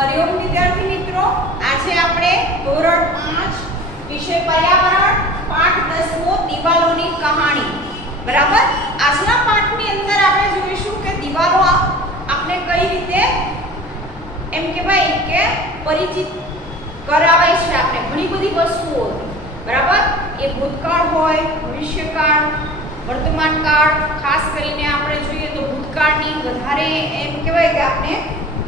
हरिओम विद्यार्थी मित्रों, आज આપણે ધોરણ 5 વિષય પર્યાવરણ પાઠ 10મો દિવાલોની કહાણી બરાબર। આજના પાઠની અંદર આપણે જોઈશું કે દિવાલો આપણે કઈ રીતે એમ કહેવાય કે પરિચિત કરાવે છે। આપણે ઘણી બધી વસ્તુઓ બરાબર, એ ભૂતકાળ હોય, ભવિષ્યકાળ, વર્તમાન કાળ, ખાસ કરીને આપણે જોઈએ તો ભૂતકાળની વધારે એમ કહેવાય કે આપણે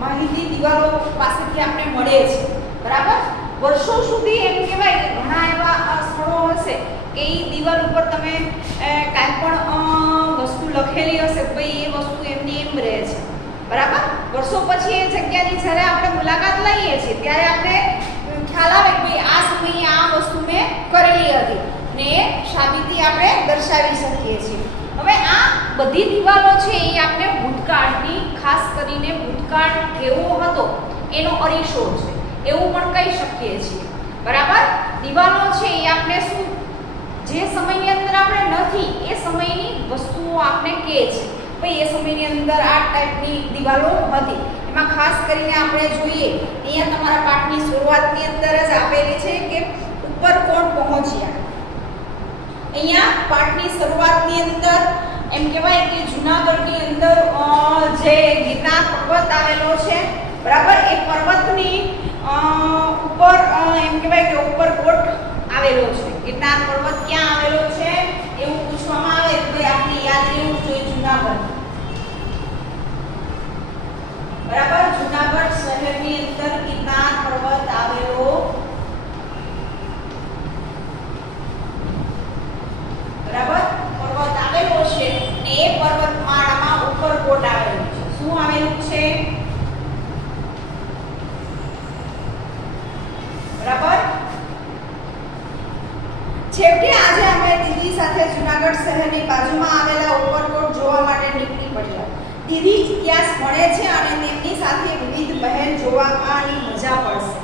માહિતી દિવાલો પાસેથી આપણે મળે છે બરાબર। વર્ષો સુધી એમ કહેવાય કે ઘણા એવા સ્થળો હશે કે એ દિવાલ ઉપર તમે કાંઈ પણ વસ્તુ લખેલી હશે ભાઈ એ વસ્તુ એમની એમ રહે છે બરાબર। વર્ષો પછી એ જગ્યાની જ્યારે આપણે મુલાકાત લઈએ છીએ ત્યારે આપણે ખ્યાલ આવે કે ભાઈ આ સમયે આ વસ્તુ મેં કરેલી હતી ને એ સાબિતી આપણે દર્શાવી શકીએ છીએ। હવે આ બધી દિવાલો છે એ આપણે ભૂતકાળની, ખાસ કરીને ભૂતકાળ કેવો હતો એનો અરીસો છે એવું પણ કહી શકીએ છીએ બરાબર। દિવાલો છે એ આપણે શું જે સમયની અંદર આપણે નથી એ સમયની વસ્તુઓ આપણે કહે છે ભાઈ એ સમયની અંદર આ ટાઈપની દિવાલો હતી। એમાં ખાસ કરીને આપણે જોઈએ અહીંયા તમારા પાઠની શરૂઆતની અંદર જ આપેલી છે કે ઉપર કોણ પહોંચ્યા। અહીંયા પાઠની શરૂઆતની અંદર એમ કહેવાય કે જૂનાગઢની અંદર જે ગિરનાર પર્વત આવેલો છે બરાબર, એ પર્વતની ઉપર એમ કહેવાય કે ઉપરકોટ આવેલો છે। ગિરનાર પર્વત ક્યાં આવેલો છે એવું પૂછવામાં આવે તો આપણે યાદ રહેવું જોઈએ જૂનાગઢ બરાબર। જૂનાગઢ શહેરની અંદર ગિરનાર પર્વત આવેલો બરાબર, પર્વત આવેલો છે ને એ પર્વતમાળામાં ઉપરકોટ આવેલું છે। શું આવેલું છે બરાબર। છેવટે આજે અમે દીદી સાથે જૂનાગઢ શહેરની બાજુમાં આવેલા ઉપરકોટ જોવા માટે નીકળી પડ્યા। દીદી ઇતિહાસ ભણે છે અને તેમની સાથે વિવિધ બહેન જોવાની મજા પડશે।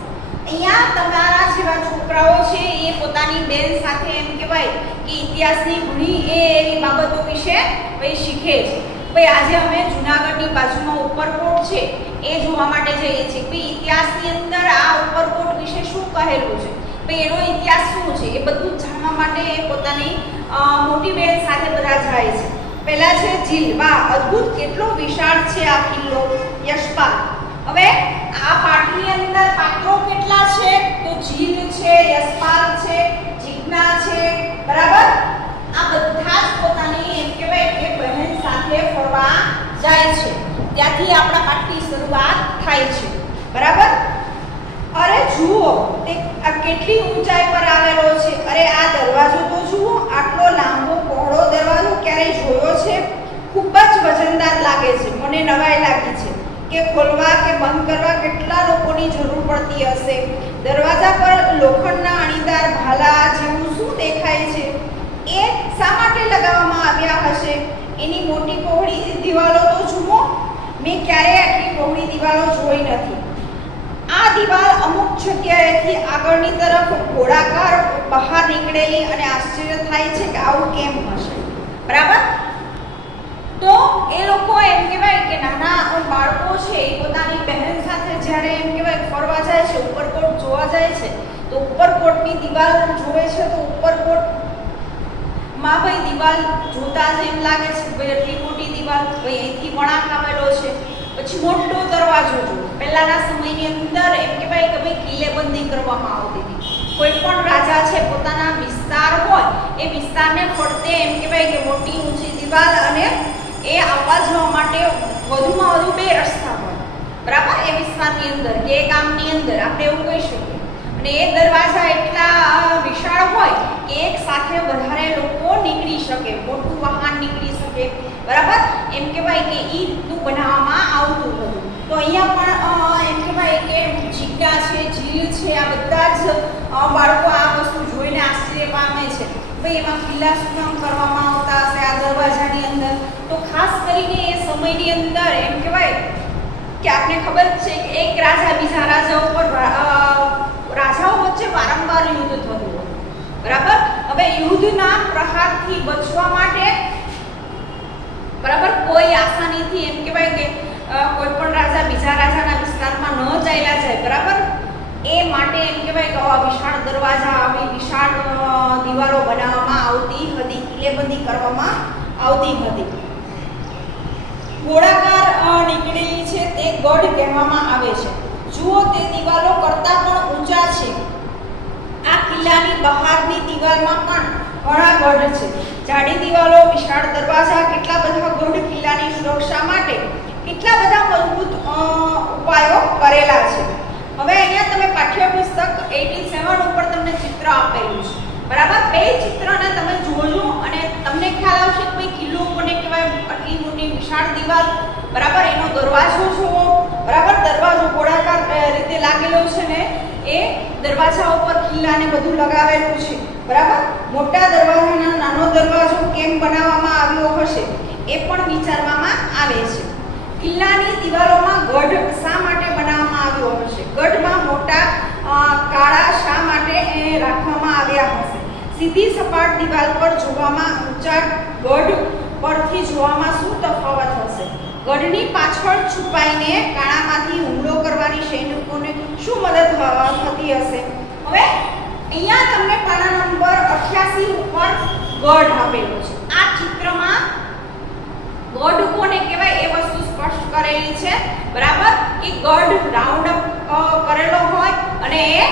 અહીંયા તમારા જેવા છોકરાઓ છે એ પોતાની બેન સાથે એમ કહેવાય કે ઇતિહાસની ઘણી એવી બાબતો વિશે ભાઈ શીખે છે। ભાઈ આજે અમે જૂનાગઢની બાજુમાં ઉપરકોટ છે એ જોવા માટે જઈએ છીએ કે ઇતિહાસની અંદર આ ઉપરકોટ વિશે શું કહેલું છે, ભાઈ એનો ઇતિહાસ શું છે એ બધું જાણવા માટે એ પોતાની મોટી બેન સાથે બધા જાય છે। પહેલા છે ઝીલ, વાહ અદ્ભુત કેટલો વિશાળ છે આ કિલ્લો। યશપાલ, હવે આ પાઠની અંદર પાત્રો કેટલા છે તો ઝીલ છે, યશપાલ છે, જીજ્ઞા છે બરાબર। આ બધા જ પોતાની એમ કહેવાય કે બહેન સાથે ફરવા જાય છે, ત્યાંથી આપણા પાઠની શરૂઆત થાય છે બરાબર। અરે જુઓ તે કેટલી ઊંચાઈ પર આવેલો છે, અરે આ દરવાજો તો જુઓ, આટલો લાંબો પહોળો દરવાજો ક્યારેય જોયો છે? ખૂબ જ વજનદાર લાગે છે। મને નવાઈ લાગી છે કે ખોલવા કે બંધ કરવા કેટલા લોકોની જરૂર પડતી હશે। દરવાજા પર લોખંડના અણીદાર ભાલા જેવું શું દેખાય છે? એ શા માટે લગાવવામાં આવ્યા હશે? એની મોટી પહોળી દિવાલો તો જુઓ, મેં ક્યારેય આટલી પહોળી દિવાલો જોઈ નથી। આ દિવાલ અમુક જગ્યાએથી આગળની તરફ ગોળાકાર બહાર નીકળેલી અને આશ્ચર્ય થાય છે કે આવું કેમ હશે બરાબર। તો એ લોકો એમ કહેવાય કે નાના બાળકો છે એ પોતાની બહેન સાથે જ્યારે એમ કહેવાય ફરવા જાય છે, ઉપરકોટ જોવા જાય છે તો ઉપરકોટની દિવાલ જોવે છે તો ઉપરકોટ માં ભાઈ દિવાલ જોતા જ એમ લાગે છે ભાઈ એટલી મોટી દિવાલ, ભાઈ અહીંથી વળાંક આવેલો છે। પછી મોટો દરવાજો જો, પહેલાના સમયની અંદર એમ કહેવાય કે ભાઈ કિલ્લેબંધી કરવામાં આવતી હતી। કોઈ પણ રાજા છે પોતાના વિસ્તાર હોય એ વિસ્તારને ફરતે એમ કહેવાય કે મોટી ઊંચી દિવાલ અને એ આવવા જવા માટે વધુમાં વધુ બે રસ્તા હોય બરાબર એ વિસ્તારની અંદર કે એ ગામની અંદર આપણે એવું કહી શકીએ। અને એ દરવાજા એટલા વિશાળ હોય કે એક સાથે વધારે લોકો નીકળી શકે, મોટું વાહન નીકળી શકે બરાબર, એમ કહેવાય કે એ રીતનું બનાવવામાં આવતું હતું। તો અહીંયા પણ એમ કહેવાય કે જીજ્ઞા છે, ઝીલ છે, આ બધા જ બાળકો આ વસ્તુ જોઈને આશ્ચર્ય પામે છે ભાઈ એમાં કિલ્લા શું કામ કરવામાં આવતા હશે આ દરવાજાની અંદર। તો ખાસ કરીને એ સમયની અંદર એમ કહેવાય કે આપને ખબર છે કે એક રાજા બીજા રાજા ઉપર રાજાઓ વચ્ચે વારંવાર યુદ્ધ થતું હતું બરાબર। હવે યુદ્ધના પ્રહારથી બચવા માટે બરાબર કોઈ આસાનીથી એમ કહેવાય કે કોઈ પણ રાજા બીજા રાજાના વિસ્તારમાં ન ચાલ્યા જાય, બરાબર, એ માટે એમ કહેવાય કે આવા વિશાળ દરવાજા, આવી વિશાળ દિવાલો બનાવવામાં આવતી હતી, કિલ્લેબંધી કરવામાં આવતી હતી. ગોળાકાર નીકળેલી છે તે ગઢ કહેવામાં આવે છે. જુઓ, તે દિવાલો કરતાં પણ ઊંચા છે. આ કિલ્લાની બહારની દિવાલમાં પણ ઘણા ગઢ છે. જાડી દિવાલો, વિશાળ દરવાજા, કેટલા બધા ગઢ કિલ્લાની સુરક્ષા માટે કેટલા બધા મજબૂત ઉપાયો કરેલા છે. હવે અહીંયા તમે પાઠ્યપુસ્તક 87 ઉપર તમને ચિત્ર આપેલું છે, બરાબર. બે ચિત્રને તમે જોજો અને તમને ખ્યાલ આવશે કે ભાઈ કિલ્લો કોને કહેવાય. આટલી મોટી વિશાળ દિવાલ, બરાબર, એનો દરવાજો જુઓ, બરાબર, દરવાજો ગોળાકાર રીતે લાગેલો છે ને એ દરવાજા ઉપર કિલ્લાને બધું લગાવેલું છે, બરાબર. મોટા દરવાજાનો નાનો દરવાજો કેમ બનાવવામાં આવ્યો હશે એ પણ વિચારવામાં આવે છે. કિલ્લાની દિવાલોમાં ગઢ શા માટે બનાવવામાં આવ્યો હશે? ગઢમાં મોટા કાળા શા માટે રાખવામાં આવ્યા હશે? સીધી સપાટ દિવાલ પર જોવામાં ઊંચા ગઢ પરથી જોવામાં શું તફાવત હશે? ગઢની પાછળ છુપાઈને કાણામાંથી હુમલો કરવાની સૈનિકોને શું મદદ થતી હશે? હવે અહીંયા તમને પાના નંબર 88 ઉપર ગઢ આપેલો છે. આ ચિત્રમાં ગઢ કોને કહેવાય એ વસ્તુ સ્પષ્ટ કરેલી છે, બરાબર, કે ગઢ રાઉન્ડ કરેલો હોય અને એ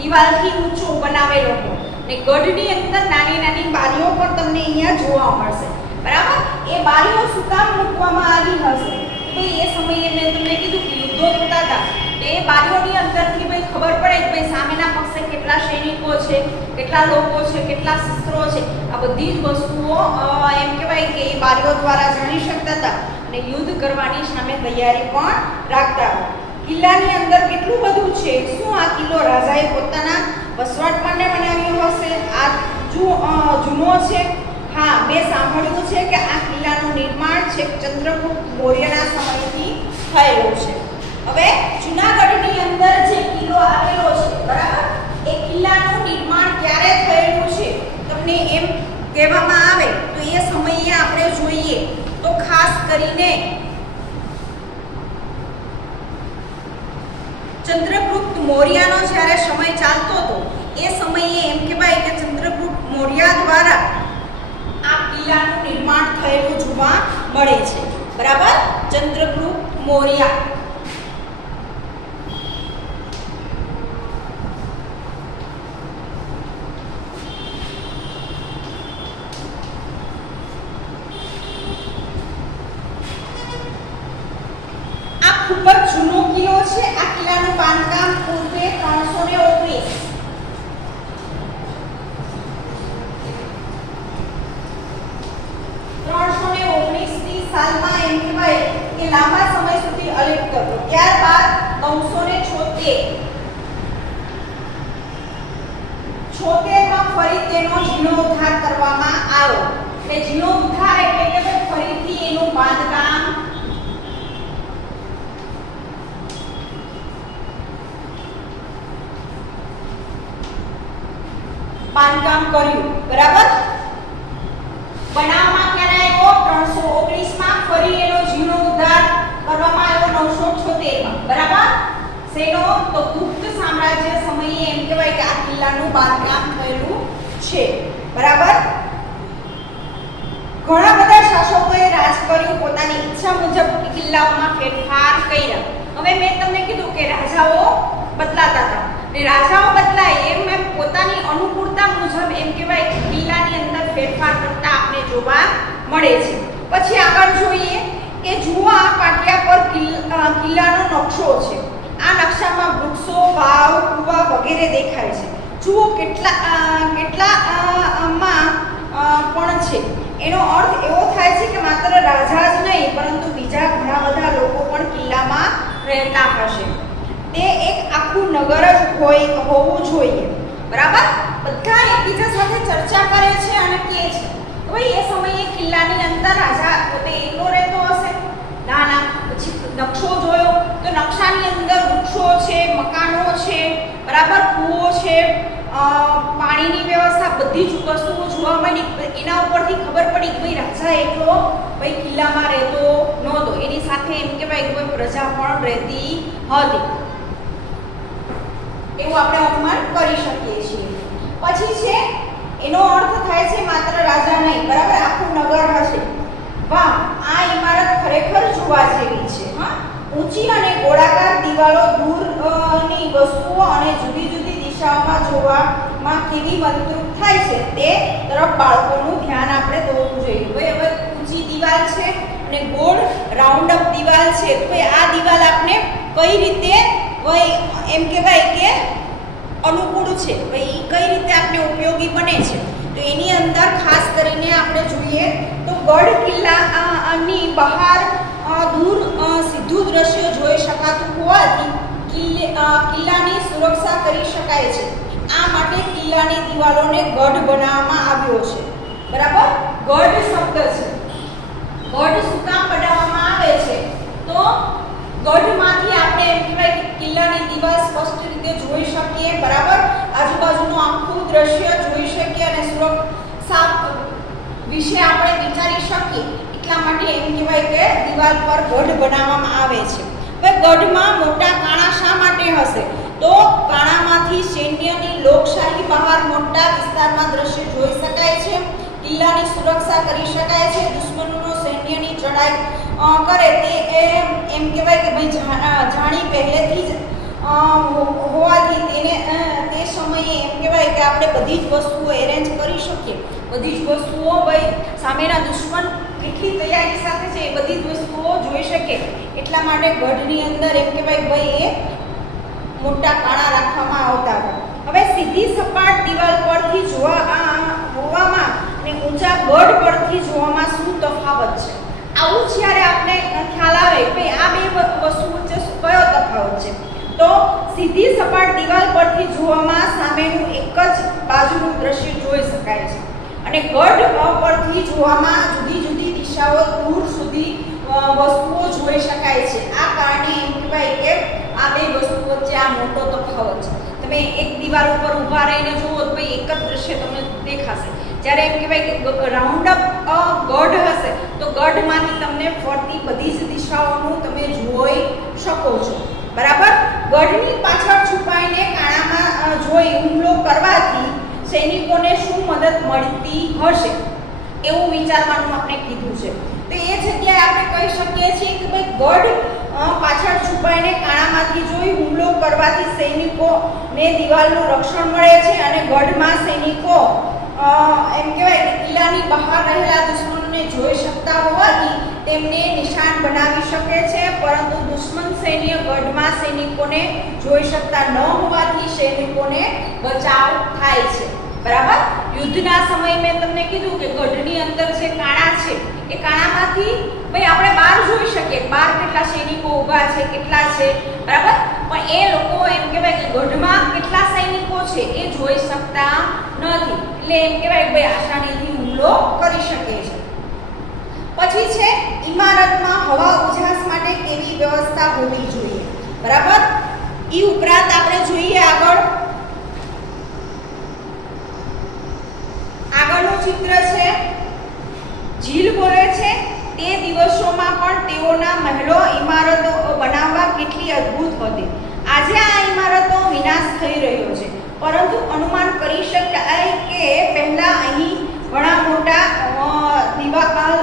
દિવાલથી ઊંચો બનાવેલો હોય ને ગઢની અંદર નાની નાની બારીઓ પણ તમને અહીંયા જોવા મળશે, બરાબર. એ બારીઓ શું કામ મૂકવામાં આવી હશે? ભાઈ એ સમયે મેં તમને કીધું કે યુદ્ધો થતા હતા, તો એ બારીઓની અંદરથી ભાઈ ખબર પડે કે ભાઈ સામેના પક્ષે કેટલા સૈનિકો છે, કેટલા લોકો છે, કેટલા શસ્ત્રો છે. આ બધી જ વસ્તુઓ એમ કહેવાય કે એ બારીઓ દ્વારા જાણી શકતા હતા અને યુદ્ધ કરવાની સામે તૈયારી પણ રાખતા હતા. કિલ્લાની અંદર કેટલું બધું છે. શું આ કિલ્લો રાજાએ પોતાના વસવાટ માટે બનાવ્યો હશે? આ જૂનો છે. હા, મેં સાંભળ્યું છે કે આ કિલ્લાનું નિર્માણ છે ચંદ્રગુપ્ત મૌર્યના સમયથી થયેલું છે. હવે જૂનાગઢની અંદર જે કિલ્લો આવેલો છે, બરાબર, એ કિલ્લાનું નિર્માણ ક્યારે થયેલું છે તમને એમ કહેવામાં આવે તો એ સમયે આપણે જોઈએ તો ખાસ કરીને ચંદ્રગુપ્ત મૌર્યનો જ્યારે સમય ચાલતો હતો એ સમયે એમ કહેવાય કે ચંદ્રગુપ્ત મૌર્ય દ્વારા આ કિલ્લાનું નિર્માણ થયેલું જોવા મળે છે, બરાબર. ચંદ્રગુપ્ત મૌર્ય ખૂબ જ જૂનો કિલ્લો છે. આ કિલ્લાનું બાંધકામ પૂર્વે 319ની સાલમાં એમ કહેવાય કે લાંબા સમય સુધી અલિપ્ત હતો. ત્યારબાદ 376માં ફરી તેનો જીર્ણોદ્ધાર કરવામાં આવ્યો. એટલે જીર્ણોદ્ધાર એટલે કે ફરીથી એનું બાંધકામ કર્યું, બરાબર. બનાવવામાં ક્યારે આવ્યો? 319માં. ફરી એનો જીર્ણોદ્ધાર કરવામાં આવ્યો 976માં, બરાબર. શેનો? તો ગુપ્ત સામ્રાજ્ય સમયે એમ કહેવાય કે આ કિલ્લાનું બાંધકામ થયેલું છે, બરાબર. ઘણા બધા શાસકોએ રાજ કર્યું, પોતાની ઈચ્છા મુજબ કિલ્લાઓમાં ફેરફાર કર્યા. હવે મેં તમને કીધું કે રાજાઓ બદલાતા હતા ને રાજાઓ બદલાય એમ પોતાની અનુકૂળતા મુજબ એમ કહેવાય કે કિલ્લાની અંદર ફેરફાર કરતા આપણે જોવા મળે છે. પછી આગળ જોઈએ કે જુઓ, આ પાટિયા પર કિલ્લાનો નકશો છે. આ નકશામાં વૃક્ષો, વાવ, કુવા વગેરે દેખાય છે. જુઓ કેટલા પણ છે. એનો અર્થ એવો થાય છે કે માત્ર રાજા જ નહીં પરંતુ બીજા ઘણા બધા લોકો પણ કિલ્લામાં રહેતા હશે. તે એક આખું નગર જ હોવું જોઈએ, બરાબર. બધા એકબીજા સાથે ચર્ચા કરે છે અને કહે છે ભાઈ એ સમયે કિલ્લાની અંદર રાજા પોતે એકલો રહેતો હશે? ના ના. પછી નકશો જોયો તો નકશાની અંદર વૃક્ષો છે, મકાનો છે, બરાબર, કૂવો છે, પાણીની વ્યવસ્થા, બધી જ વસ્તુઓ જોવા મળી. એના ઉપરથી ખબર પડી કે ભાઈ રાજા એટલો ભાઈ કિલ્લામાં રહેતો નહોતો. એની સાથે એમ કહેવાય કે પણ રહેતી હતી એવું આપણે અનુમાન કરી શકીએ છીએ. પછી છે એનો અર્થ થાય છે માત્ર રાજા નહીં, બરાબર, આખું નગર હશે. વાહ, આ ઇમારત ખરેખર જોવા જેવી છે. હા, ઊંચી અને ગોળાકાર દિવાલો, દૂરની વસ્તુઓ અને જુદી જુદી દિશાઓમાં જોવામાં કેવી મદદરૂપ થાય છે તે તરફ બાળકોનું ધ્યાન આપણે દોરવું જોઈએ. ભાઈ હવે ઊંચી દિવાલ છે અને ગોળ રાઉન્ડ અપ દિવાલ છે, તો ભાઈ આ દિવાલ આપણે કઈ રીતે ભાઈ એમ કહેવાય કે અનુકૂળ છે, ભાઈ કઈ રીતે આપણે ઉપયોગી બને છે. તો એની અંદર ખાસ કરીને આપણે જોઈએ તો ગઢ કિલ્લાની બહાર દૂર સીધું દ્રશ્ય જોઈ શકાતું હોવાથી કિલ્લાની સુરક્ષા કરી શકાય છે. આ માટે કિલ્લાની દિવાલોને ગઢ બનાવવામાં આવ્યો છે. બરાબર, ગઢ શબ્દ છે. ગઢ શું કામ બનાવવામાં આવે છે? તો ગઢમાંથી આપણે એમ કહેવાય કે કિલ્લાની દિવાલ સ્પષ્ટ રીતે જોઈ શકીએ, બરાબર, આજુબાજુનું આખું દ્રશ્ય જોઈ શકીએ અને સુરક્ષા વિશે આપણે વિચારી શકીએ. એટલા માટે એમ કહેવાય કે દિવાલ પર ગઢ બનાવવામાં આવે છે. હવે ગઢમાં મોટા કાણા શા માટે હશે? તો કાણામાંથી સૈન્યની લોકશાહી બહાર મોટા વિસ્તારમાં દ્રશ્ય જોઈ શકાય છે. કિલ્લાની સુરક્ષા કરી શકાય છે. દુશ્મનોનો સૈન્યની ચડાઈ કરે તે એમ કહેવાય કે ભાઈ જાણી પહેલેથી જ હોવાથી તેને તે સમયે એમ કહેવાય કે આપણે બધી જ વસ્તુઓ એરેન્જ કરી શકીએ. બધી જ વસ્તુઓ ભાઈ સામેના દુશ્મન કેટલી તૈયારી સાથે છે એ બધી જ વસ્તુઓ જોઈ શકે. એટલા માટે ગઢની અંદર એમ કહેવાય ભાઈ એ મોટા કાણા રાખવામાં આવતા હતા. હવે સીધી સપાટ દિવાલ પરથી જોવામાં અને ઊંચા ગઢ પરથી જોવામાં શું તફાવત છે? આવું જ્યારે આપણે ખ્યાલ આવે કે આ બે વસ્તુ વચ્ચે કયો તફાવત છે, તો સીધી સપાટ દિવાલ પરથી જોવામાં સામેનું એક જ બાજુનું દ્રશ્ય જોઈ શકાય છે અને ગઢ પરથી જોવામાં જુદી જુદી દિશાઓ દૂર સુધી વસ્તુઓ જોઈ શકાય છે. આ કારણે એમ કહેવાય કે આ બે વસ્તુ વચ્ચે આ મોટો તફાવત છે. તમે એક દિવાલ ઉપર ઊભા રહીને જુઓ તો ભાઈ એક જ દ્રશ્ય તમને દેખાશે. જ્યારે એમ કહેવાય કે રાઉન્ડ અપ ગઢ હશે તો ગઢમાંથી તમને ફરતી બધી જ દિશાઓનું તમે જોઈ શકો છો. બરાબર, ગઢની પાછળ છુપાઈને કાણામાં જોઈ હુમલો કરવાથી સૈનિકોને શું મદદ મળતી હશે એવું વિચારવાનું આપણે કીધું છે. તો એ જગ્યાએ આપણે કહી શકીએ છીએ કે ભાઈ ગઢ પાછળ છુપાઈને કાણામાંથી જોઈ હુમલો કરવાથી સૈનિકોને દિવાલનું રક્ષણ મળે છે અને ગઢમાં સૈનિકો એમ કહેવાય કે કિલ્લાની બહાર રહેલા દુશ્મનોને જોઈ શકતા હોવાથી તેમને નિશાન બનાવી શકે છે, પરંતુ દુશ્મન સૈન્ય ગઢમાં સૈનિકોને જોઈ શકતા ન હોવાથી સૈનિકોને બચાવ થાય છે. બરાબર, યુદ્ધના સમયે મેં તમને કીધું કે ગઢની અંદર જે કાણા છે એ કાણામાંથી ભાઈ આપણે બહાર જોઈ શકીએ બહાર કેટલા સૈનિકો ઊભા છે, કેટલા છે, બરાબર, પણ એ લોકો એમ કહેવાય કે ગઢમાં કેટલા સૈનિકો છે એ જોઈ શકતા નથી. એટલે એમ કહેવાય કે ભાઈ આસાનીથી હુમલો કરી શકે છે. પછી છે ઇમારતમાં હવા ઉજાસ માટે કેવી વ્યવસ્થા હોવી જોઈએ. બરાબર, એ ઉપરાંત આપણે જોઈએ આગળનું ચિત્ર છે. ઝીલ બોલે છે તે દિવસોમાં પણ તેઓના મહેલો ઇમારતો બનાવવા કેટલી અદ્ભુત હતી. આજે આ ઇમારતો વિનાશ થઈ રહ્યો છે, પરંતુ અનુમાન કરી શકાય કે પહેલા અહીં ઘણા મોટા દિવાલ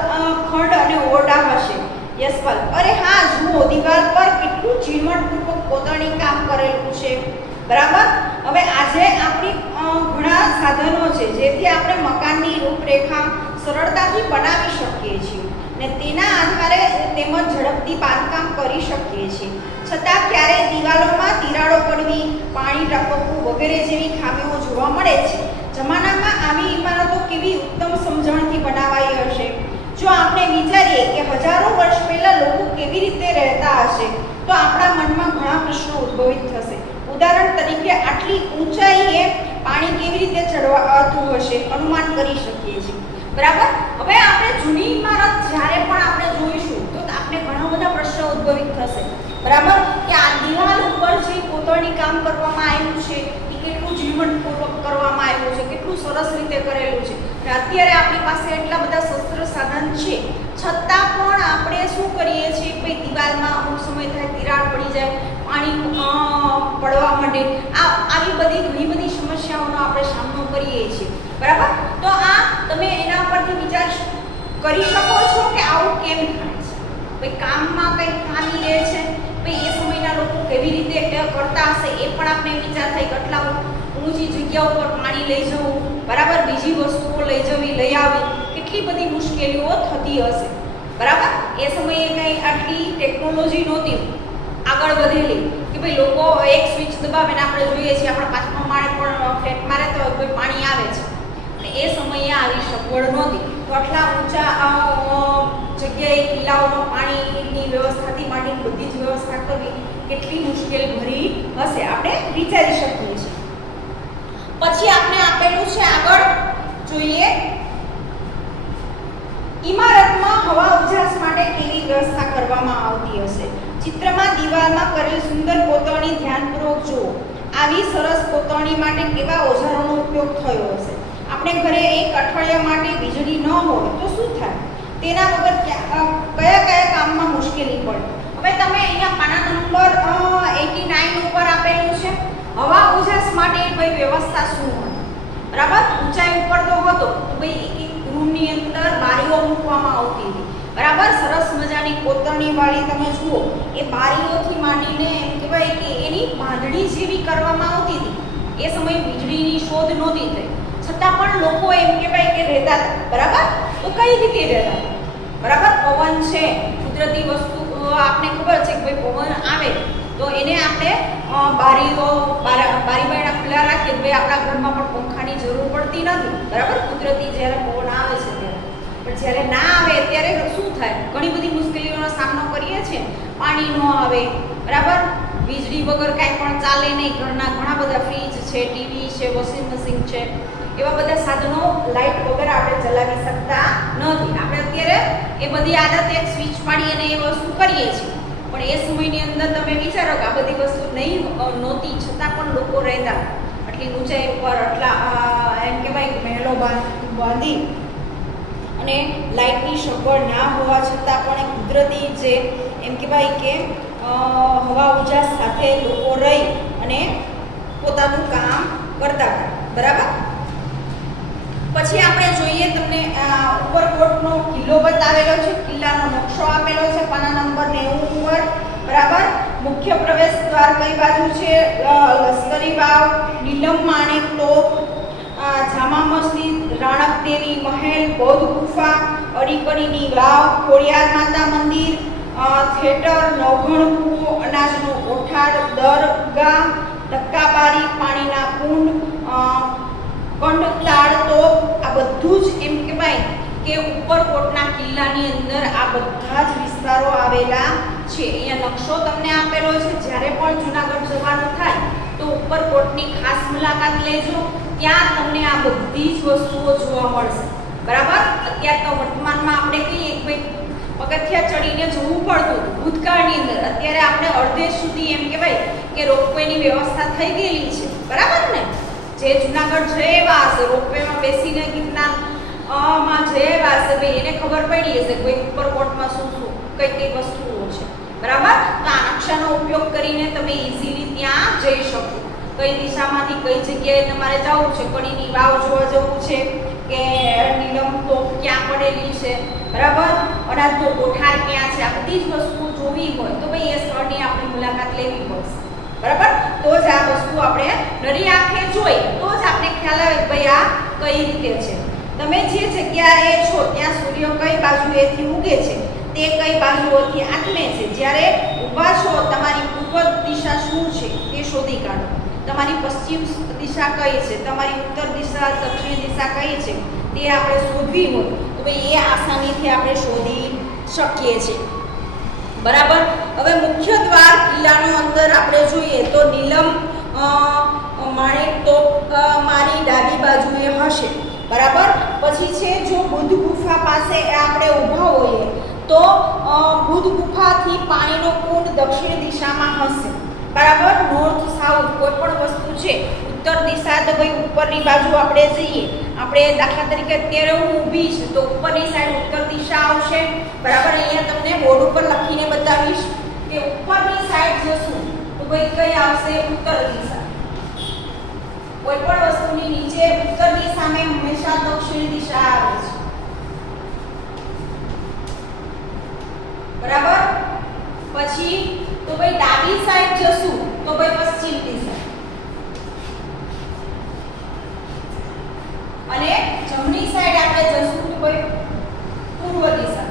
ખંડ અને ઓરડા હશે. યશપાલ, અરે હા, જુઓ દિવાલ પર કેટલું ઝીણવટપૂર્વક કોતરણી કામ કરેલું છે. બરાબર, હવે આજે આપણી ઘણા સાધનો છે જેથી આપણે મકાનની રૂપરેખા સરળતાથી બનાવી શકીએ છીએ ને તેના આધારે તેમજ ઝડપથી બાંધકામ કરી શકીએ છીએ. છતાં ક્યારેય દિવાલોમાં તિરાડો પડવી, પાણી ટપકવું વગેરે જેવી ખામીઓ જોવા મળે છે. જમાનામાં આવી ઇમારતો કેવી ઉત્તમ સમજણથી બનાવાઈ હશે. જો આપણે વિચારીએ કે હજારો વર્ષ પહેલા લોકો કેવી રીતે રહેતા હશે તો આપણા મનમાં ઘણા પ્રશ્નો ઉદ્ભવિત થશે. ઉદાહરણ તરીકે આટલી ઊંચાઈએ પાણી કેવી રીતે ચડવાતું હશે અનુમાન કરી શકીએ છીએ. બરાબર, હવે આપણે જૂની ઇમારત જ્યારે પણ આપણે જોઈશું તો આપણે ઘણા બધા પ્રશ્નો ઉદ્ભવિત થશે. બરાબર, કે આ દિવાલ ઉપર જે કોતરણી કામ કરવામાં આવ્યું છે એ કેટલું જીવનપૂર્વક કરવામાં આવ્યું છે, કેટલું સરસ રીતે કરેલું છે. અત્યારે આપણી પાસે એટલા બધા શસ્ત્ર સાધન છે છતાં પણ આપણે શું કરીએ છીએ કે દિવાલમાં અમુક સમય થાય તિરાડ પડી જાય, પાણી પડવા માંડે, આવી બધી ઘણી બધી સમસ્યાઓનો આપણે સામનો કરીએ છીએ, બરાબર? તો આ તમે એના પરથી વિચાર કરી શકો છો કે આવું કેમ થાય છે. ભાઈ કામમાં કંઈક ખામી રહે છે, ભાઈ એ સમયના લોકો કેવી રીતે કરતા હશે એ પણ આપણે વિચાર થાય. કેટલા ઊંચી જગ્યા ઉપર પાણી લઈ જવું, બરાબર, બીજી વસ્તુઓ લઈ જવી, લઈ આવવી, કેટલી બધી મુશ્કેલીઓ થતી હશે, બરાબર? એ સમયે કંઈ આટલી ટેકનોલોજી નહોતી આગળ વધેલી કે ભાઈ લોકો એક સ્વિચ દબાવે ને આપણે જોઈએ છીએ આપણા 5મા માળે પણ ફ્લેટમાં રહેતા હોય કોઈ પાણી આવે છે, અને એ સમયે આવી સગવડ નહોતી. તો આટલા ઊંચા જગ્યાએ કિલ્લાઓમાં પાણીની વ્યવસ્થાથી માંડીને બધી જ વ્યવસ્થા કરવી કેટલી મુશ્કેલ ભરી હશે, આપણે વિચારી શકીએ છીએ. પછી આપણે આપેલું છે આગળ જોઈએ, ઇમારતમાં હવા ઉજાસ માટે કેવી વ્યવસ્થા કરવામાં આવતી હશે. ચિત્રમાં દિવાલમાં કરેલ સુંદર કોતરણી ધ્યાનપૂર્વક જુઓ. આવી સરસ કોતરણી માટે કેવા ઓજારોનો ઉપયોગ થયો હશે. આપણે ઘરે એક અઠવાડિયા માટે વીજળી ન હોય તો શું થાય? તેના વગર કયા કામમાં મુશ્કેલી પડે. હવે તમે અહીંયા પાના નંબર 89 ઉપર આપેલું છે હવા ઉજાસ માટે ભાઈ વ્યવસ્થા શું હોય, બરાબર? ઊંચાઈ ઉપર તો હતો તો ભાઈ રૂમની અંદર બારીઓ મૂકવામાં આવતી હતી, બરાબર? સરસ મજાની કોતરણી વાળી તમે જુઓ, એ બારીઓથી માંડીને એમ કહેવાય કે એની બાંધણી જેવી કરવામાં આવતી હતી. એ સમયે વીજળીની શોધ નહોતી થઈ, છતાં પણ લોકો એમ કહેવાય કે રહેતા હતા, બરાબર? તો કઈ રીતે રહેતા, બરાબર? પવન છે, કુદરતી વસ્તુ આપણે ખબર છે કે ભાઈ પવન આવે તો એને આપણે બારી બારણા ખુલ્લા રાખીએ, ભાઈ આપણા ઘરમાં પણ પંખાની જરૂર પડતી નથી, બરાબર? કુદરતી જ્યારે પવન આવે છે ત્યારે. પણ જ્યારે ના આવે ત્યારે શું થાય? ઘણી બધી મુશ્કેલીઓનો સામનો કરીએ છીએ. પાણી ન આવે, બરાબર? વીજળી વગર કાંઈ પણ ચાલે નહીં. ઘરના ઘણા બધા ફ્રીજ છે, ટીવી છે, વોશિંગ મશીન છે, એવા બધા સાધનો લાઇટ વગર આપણે ચલાવી શકતા નથી. આપણે અત્યારે એ બધી આદત એક સ્વિચ પાડી અને એ વસ્તુ કરીએ છીએ, પણ એ સમયની અંદર તમે વિચારો કે આ બધી વસ્તુ નહીં નહોતી, છતાં પણ લોકો રહેતા આટલી ઊંચાઈ ઉપર, આટલા એમ કહેવાય મહેલો બાંધી અને લાઇટની સગવડ ના હોવા છતાં પણ કુદરતી જે એમ કહેવાય કે હવા ઉજાસ સાથે લોકો રહી અને પોતાનું કામ કરતા હતા, બરાબર? પછી આપણે જોઈએ, તમને ઉપરકોટનો કિલ્લો બતાવેલો છે, કિલ્લાનો નકશો આપેલો છે પાના નંબર 90 ઉપર, બરાબર? મુખ્ય પ્રવેશ દ્વાર કઈ બાજુ છે? લશ્કરી વાવ, નીલમ માણેક તોપ, જામા મસ્જિદ, રાણક દેવી મહેલ, બૌદ્ધ ગુફા, અડીકડીની વાવ, ખોડિયાર માતા મંદિર, થિયેટર, નવઘણ કૂવો, અનાજનો કોઠાર, દરગાહ, ધક્કાબારી, પાણીના કુંડ, કંડતાળ તોપ, આ બધું જ એમ કહેવાય કે ઉપરકોટના કિલ્લાની અંદર આ બધા જ વિસ્તારો આવેલા છે. અહીંયા નકશો તમને આપેલો છે. જ્યારે પણ જૂનાગઢ જવાનું થાય તો ઉપરકોટની ખાસ મુલાકાત લેજો. ત્યાં તમને આ બધી જ વસ્તુઓ જોવા મળશે, બરાબર? અત્યારે તો વર્તમાનમાં આપણે કહીએ કે ભાઈ પગથિયા ચડીને જવું પડતું ભૂતકાળની અંદર. અત્યારે આપણે અડધે સુધી એમ કહેવાય કે રોપવેની વ્યવસ્થા થઈ ગયેલી છે, બરાબર ને? જે જૂનાગઢ જયેલા હશે રોપવેમાં બેસીને ગિરનારમાં જયેલા હશે, ભાઈ એને ખબર પડી હશે કોઈ ઉપરકોટમાં શું શું કઈ વસ્તુઓ છે, બરાબર? તો આ નકશાનો ઉપયોગ કરીને તમે ઇઝીલી ત્યાં જઈ શકો. કઈ દિશામાંથી કઈ જગ્યાએ તમારે જવું છે, કડીની વાવ જોવા જવું છે કે નીલમ તોપ ક્યાં પડેલી છે, બરાબર? અનાજનો કોઠાર ક્યાં છે, આ બધી જ વસ્તુઓ જોવી હોય તો ભાઈ એ સ્થળની આપણે મુલાકાત લેવી પડશે, બરાબર? તો જ આ વસ્તુ આપણે નરી આંખે જોઈ તો જ આપણે ખ્યાલ આવે ભાઈ આ કઈ રીતે છે. તમે જે જગ્યાએ છો ત્યાં સૂર્ય કઈ બાજુએથી ઉગે છે, તે કઈ બાજુઓથી આથમે છે. જ્યારે ઊભા છો તમારી પૂર્વ દિશા શું છે તે શોધી કાઢો. તમારી પશ્ચિમ દિશા કઈ છે, તમારી ઉત્તર દિશા, દક્ષિણ દિશા કઈ છે તે આપણે શોધવી હોય તો ભાઈ એ આસાનીથી આપણે શોધી શકીએ છીએ, બરાબર? હવે મુખ્ય દ્વાર કિલ્લાનો અંદર આપણે જોઈએ તો નીલમ માણેક તોપ મારી ડાબી બાજુએ હશે, બરાબર? પછી છે જો બુદ્ધ ગુફા પાસે આપણે ઊભા હોઈએ તો બુદ્ધ ગુફાથી પાણીનો કુંડ દક્ષિણ દિશામાં હશે, બરાબર? નોર્થ સાઉથ કોઈ પણ વસ્તુ છે, ઉત્તર દિશા તો ભાઈ ઉપરની બાજુ આપણે જઈએ, આપણે દાખલા તરીકે અત્યારે હું ઊભી છું તો ઉપરની સાઈડ ઉત્તર દિશા આવશે, બરાબર? અહીંયા તમને બોર્ડ ઉપર લખીને બતાવીશ. કે ઉપરની સાઈડ જશું તો ભાઈ કઈ આવશે ઉત્તર દિશા કોઈ પણ વસ્તુની નીચે ઉત્તરની સામે હંમેશા દક્ષિણ દિશા આવે છે બરાબર પછી તો ભાઈ ડાબી સાઈડ જશું તો ભાઈ પશ્ચિમ દિશા અને જમણી સાઈડ આપણે જશું તો ભાઈ પૂર્વ દિશા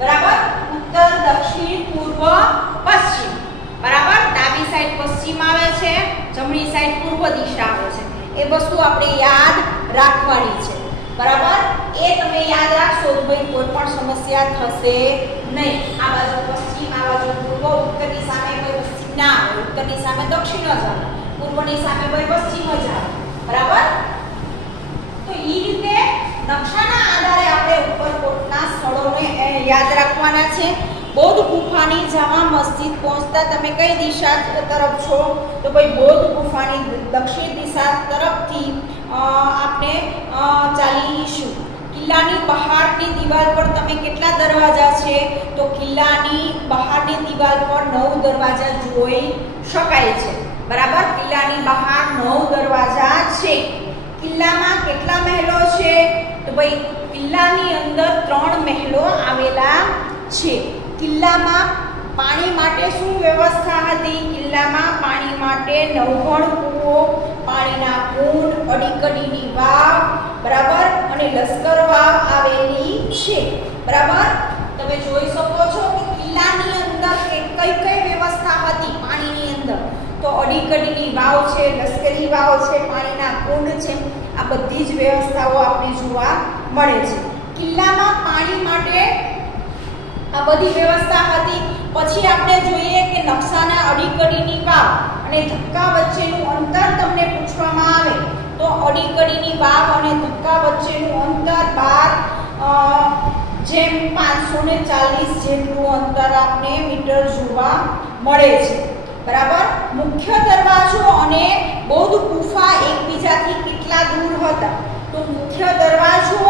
બરાબર ઉત્તર દક્ષિણ પૂર્વ પશ્ચિમ બરાબર ડાબી સાઈડ પશ્ચિમ આવે છે જમણી સાઈડ પૂર્વ દિશા આવે છે એ વસ્તુ આપણે યાદ રાખવાની છે બરાબર એ તમે યાદ રાખશો તો ભાઈ કોઈ પણ સમસ્યા થશે નહીં આ બાજુ પશ્ચિમ આ બાજુ પૂર્વ ઉત્તરની સામે કોઈ પશ્ચિમ ના આવે ઉત્તરની સામે દક્ષિણ જ આવે પૂર્વની સામે કોઈ પશ્ચિમ જ આવે બરાબર તો એ રીતે નકશાના આધારે આપણે ઉપરકોટના સ્થળોને યાદ રાખવાના છે બૌદ્ધ ગુફાની જામા મસ્જિદ પહોંચતા તમે કઈ દિશા તરફ છો તો ભાઈ બૌદ્ધ ગુફાની દક્ષિણ દિશા તરફથી આપણે ચાલીશું કિલ્લાની બહારની દિવાલ પર તમે કેટલા દરવાજા છે તો કિલ્લાની બહારની દિવાલ પર 9 દરવાજા જોઈ શકાય છે બરાબર કિલ્લાની બહાર 9 દરવાજા છે કિલ્લામાં કેટલા મહેલો છે તો ભાઈ કિલ્લાની અંદર 3 મહેલો આવેલા છે કિલ્લામાં પાણી માટે શું વ્યવસ્થા હતી કિલ્લામાં પાણી માટે નવઘણ કૂવો પાણીના કુંડ અડીકડીની વાવ બરાબર અને લશ્કર વાવ આવેલી છે બરાબર તમે જોઈ શકો છો કે કિલ્લાની અંદર કઈ કઈ વ્યવસ્થા હતી પાણીની અંદર તો અડીકડીની વાવ છે લશ્કરી વાવ છે પાણીના કુંડ છે આ બધી જ વ્યવસ્થાઓ આપણે જોવા મળે છે કિલ્લામાં પાણી માટે આ બધી વ્યવસ્થા હતી પછી આપણે જોઈએ કે નકશાના અડીકડીની વાવ અને ધક્કા વચ્ચેનું અંતર તમને પૂછવામાં આવે તો અડીકડીની વાવ અને ધક્કા વચ્ચેનું અંતર 12/540 જેટલું અંતર આપણે મીટર જોવા મળે છે બરાબર મુખ્ય દરવાજો અને બૌદ્ધ ગુફા એકબીજાથી કેટલા દૂર હતા તો મુખ્ય દરવાજો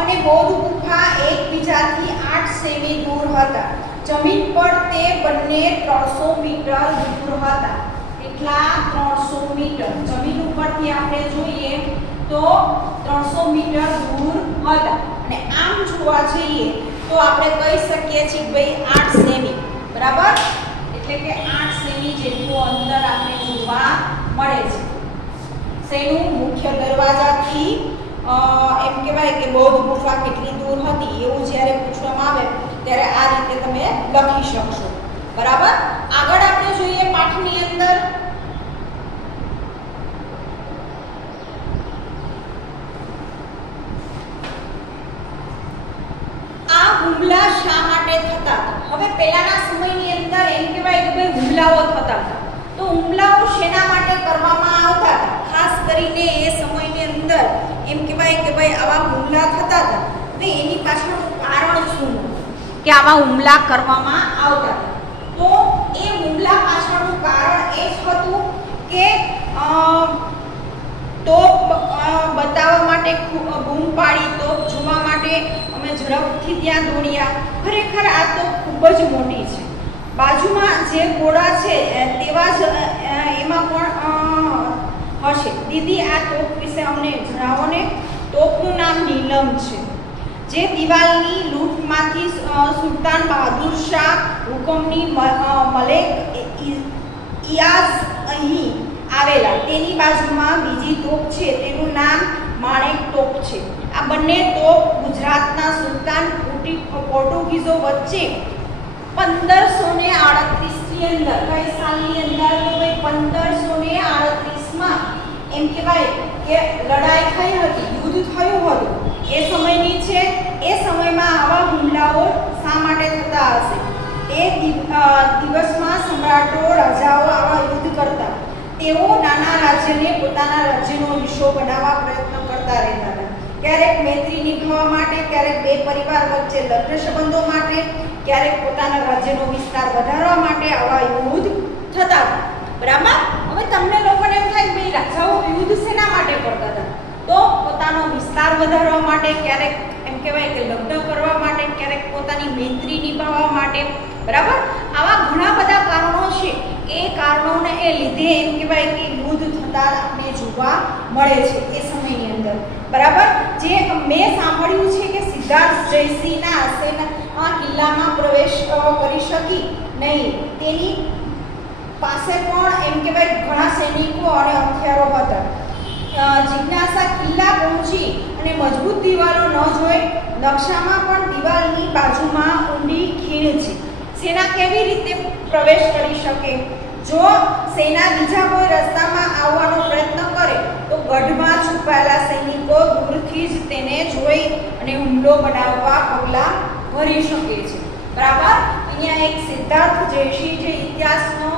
અને બૌદ્ધ ગુફા એકબીજાથી 8 સેમી દૂર હતા જમીન પર તે બંને 300 મીટર દૂર હતા કેટલા 300 મીટર જમીન ઉપરથી આપણે જોઈએ તો 300 મીટર દૂર હતા અને આમ જોવા જઈએ તો આપણે કહી શકીએ છીએ ભાઈ 8 સેમી બરાબર એટલે કે 8 સેમી જેટલું અંતર આપણે જોવા મળે છે શેનું મુખ્ય દરવાજાથી એમ કહેવાય કે બૌદ્ધ ગુફા કેટલી દૂર હતી એવું જ્યારે પૂછવામાં આવે ત્યારે આ રીતે તમે લખી શકશો બરાબર આગળ આપણે જોઈએ પાઠની અંદર આ હુમલા શા માટે થતા હતા હવે પહેલાના સમયની અંદર એમ કહેવાય કે ભાઈ હુમલાઓ થતા હતા તો હુમલાઓ શેના માટે કરવામાં આવતા હતા ખાસ કરીને એ સમયની અંદર એમ કહેવાય કે ભાઈ આવા હુમલા થતા હતા તો એની પાછળનું કારણ શું કે આવા હુમલા કરવામાં આવતા હતા તો એ હુમલા પાછળનું કારણ એ જ હતું કે તોપ બતાવવા માટે બૂમ પાડી તોપ જોવા માટે અમે ઝડપથી ત્યાં દોડ્યા ખરેખર આ તોપ ખૂબ જ મોટી છે બાજુમાં જે ઘોડા છે તેવા જ એમાં પણ હશે દીદી આ તોપ વિશે અમને જણાવો ને તોપનું નામ નીલમ છે જે દિવાલની લૂંટમાંથી સુલતાન બહાદુર શાહ હુકમની મલેક ઇયાઝ અહીં આવેલા તેની બાજુમાં બીજી તોપ છે તેનું નામ માણેક તોપ છે આ બંને તોપ ગુજરાતના સુલતાન પોર્ટુગીઝો વચ્ચે 1538 ની અંદર કઈ સાલની અંદર કે ભાઈ 1538 માં એમ કહેવાય કે લડાઈ થઈ હતી યુદ્ધ થયું હતું એ સમયની છે એ સમયમાં આવા હુમલાઓ શા માટે થતા હશે એ દિવસમાં સમ્રાટો રાજાઓ આવા યુદ્ધ કરતા તેઓ નાના રાજ્યને પોતાના રાજ્યનો હિસ્સો બનાવવા પ્રયત્ન કરતા રહેતા હતા ક્યારેક મૈત્રી નિભાવવા માટે ક્યારેક બે પરિવાર વચ્ચે લગ્ન સંબંધો માટે ક્યારેક પોતાના રાજ્યનો વિસ્તાર વધારવા માટે આવા યુદ્ધ થતા હતા બરાબર હવે તમને લોકોને એમ થાય કે ભાઈ રાજાઓ યુદ્ધ શેના માટે કરતા હતા તો પોતાનો વિસ્તાર વધારવા માટે, ક્યારેક એમ કહેવાય કે લગ્ન કરવા માટે, ક્યારેક પોતાની મૈત્રી નિભાવવા માટે, બરાબર? આવા ઘણા બધા કારણો છે. એ કારણોને એ લીધે એમ કહેવાય કે યુદ્ધ થતા આપણે જોવા મળે છે એ સમયની અંદર, બરાબર? જે મેં સાંભળ્યું છે કે સિદ્ધાર્થ જયસિંહના સેના કિલ્લામાં પ્રવેશ કરી શકી નહીં. તેની પાસે પણ એમ કહેવાય ઘણા સૈનિકો અને હથિયારો હતા. જિજ્ઞાસા કિલ્લા પહોંચી અને મજબૂત દિવાલો ન જોઈ. નકશામાં પણ દિવાલની બાજુમાં ઊંડી ખીણ છે. સેના કેવી રીતે પ્રવેશ કરી શકે? જો સેના બીજા કોઈ રસ્તામાં આવવાનો પ્રયત્ન કરે તો ગઢમાં છુપાયેલા સૈનિકો દૂરથી જ તેને જોઈ અને હુમલો બનાવવા પગલાં ભરી શકે છે, બરાબર? અહીંયા એક સિદ્ધાર્થ જયસિંહ જે ઇતિહાસનો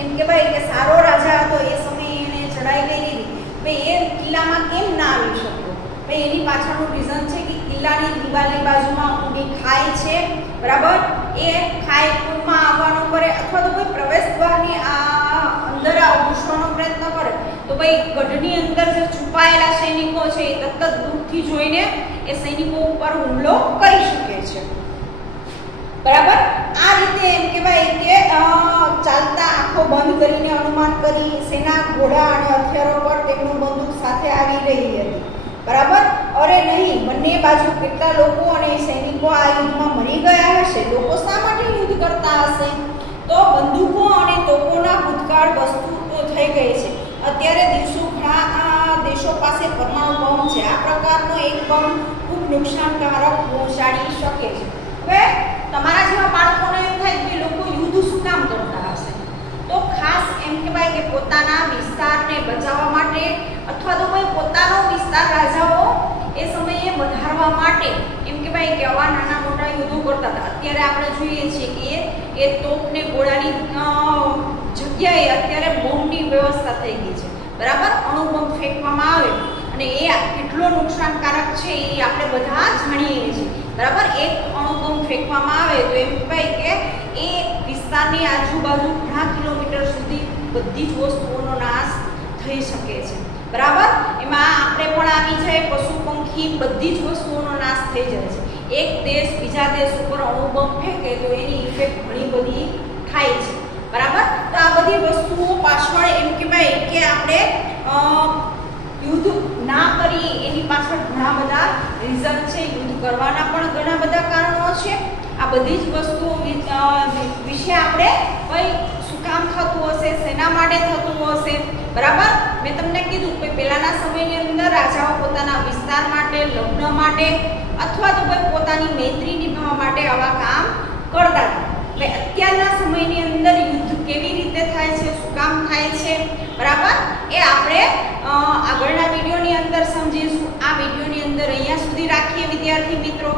એમ કહેવાય કે સારો રાજા હતો, એ સમયે એને ચડાઈ ગયેલી ભાઈ એ કિલ્લામાં કેમ ના આવી શક્યો? ભાઈ એની પાછળનું રીઝન છે કે કિલ્લાની દિવાલની બાજુમાં ઊંડી ખાઈ છે, બરાબર? એ ખાઈ પૂરમાં આવવાનો કરે અથવા તો કોઈ પ્રવેશ દ્વારની અંદર ઘૂસવાનો પ્રયત્ન કરે તો ભાઈ ગઢની અંદર જે છુપાયેલા સૈનિકો છે એ તરત દૂરથી જોઈને એ સૈનિકો ઉપર હુમલો કરી શકે છે, બરાબર? આ રીતે એમ કહેવાય કે ચાલતા આંખો બંધ કરીને અનુમાન કરી સેના ઘોડા અને હથિયારો પર તેમનું બંદૂક સાથે આવી રહી હતી, બરાબર? અરે નહીં, બંને બાજુ કેટલા લોકો અને સૈનિકો આ યુદ્ધમાં મરી ગયા હશે. લોકો શા માટે યુદ્ધ કરતા હશે? તો બંદૂકો અને તોપોના ભૂતકાળ વસ્તુ થઈ ગઈ છે. અત્યારે ઘણા દેશો પાસે પરમાણુ બોમ્બ છે. આ પ્રકારનો એક બોમ્બ ખૂબ નુકસાનકારક પહોંચાડી શકે છે. હવે તમારા જેવા બાળકોને એમ થાય કે લોકો યુદ્ધ શું કામ કરતા હશે? તો ખાસ એમ કહેવાય કે પોતાના વિસ્તારને બચાવવા માટે અથવા તો કોઈ પોતાનો વિસ્તાર રાજાઓ એ સમયે વધારવા માટે એમ કહેવાય કે આવા નાના મોટા યુદ્ધો કરતા હતા. અત્યારે આપણે જોઈએ છીએ કે એ તોપને ગોળાની જગ્યાએ અત્યારે બોમ્બની વ્યવસ્થા થઈ ગઈ છે, બરાબર? અણુબોમ્બ ફેંકવામાં આવે અને એ કેટલો નુકસાનકારક છે એ આપણે બધા જાણીએ છીએ, બરાબર? એક અણુબોમ્બ ફેંકવામાં આવે તો એમ કહેવાય કે એ વિસ્તારની આજુબાજુ ઘણા કિલોમીટર સુધી બધી જ વસ્તુઓનો નાશ થઈ શકે છે, બરાબર? એમાં આપણે પણ આવી જાય, પશુ પંખી બધી જ વસ્તુઓનો નાશ થઈ જાય છે. એક દેશ બીજા દેશ ઉપર અણુબોમ્બ ફેંકે તો એની ઇફેક્ટ ઘણી બધી થાય છે, બરાબર? તો આ બધી વસ્તુઓ પાછળ એમ કહેવાય કે આપણે યુદ્ધ ના કરીએ એની પાછળ ઘણા બધા રીઝન છે. યુદ્ધ કરવાના પણ ઘણા બધા કારણો છે. આ બધી જ વસ્તુઓ વિશે આપણે કઈ શું કામ થતું હશે, શેના માટે થતું હશે, બરાબર? મેં તમને કીધું કે પહેલાના સમયની અંદર રાજાઓ પોતાના વિસ્તાર માટે, લગ્ન માટે અથવા તો કોઈ પોતાની મૈત્રી નિભાવવા માટે આવા કામ કરતા હતા. અત્યારના સમયની અંદર યુદ્ધ કેવી રીતે થાય છે, શું કામ થાય છે, બરાબર? એ આપણે આગળના વિડીયોની અંદર સમજીશું. આ વિડીયોની અંદર અહીંયા સુધી રાખીએ વિદ્યાર્થી મિત્રો.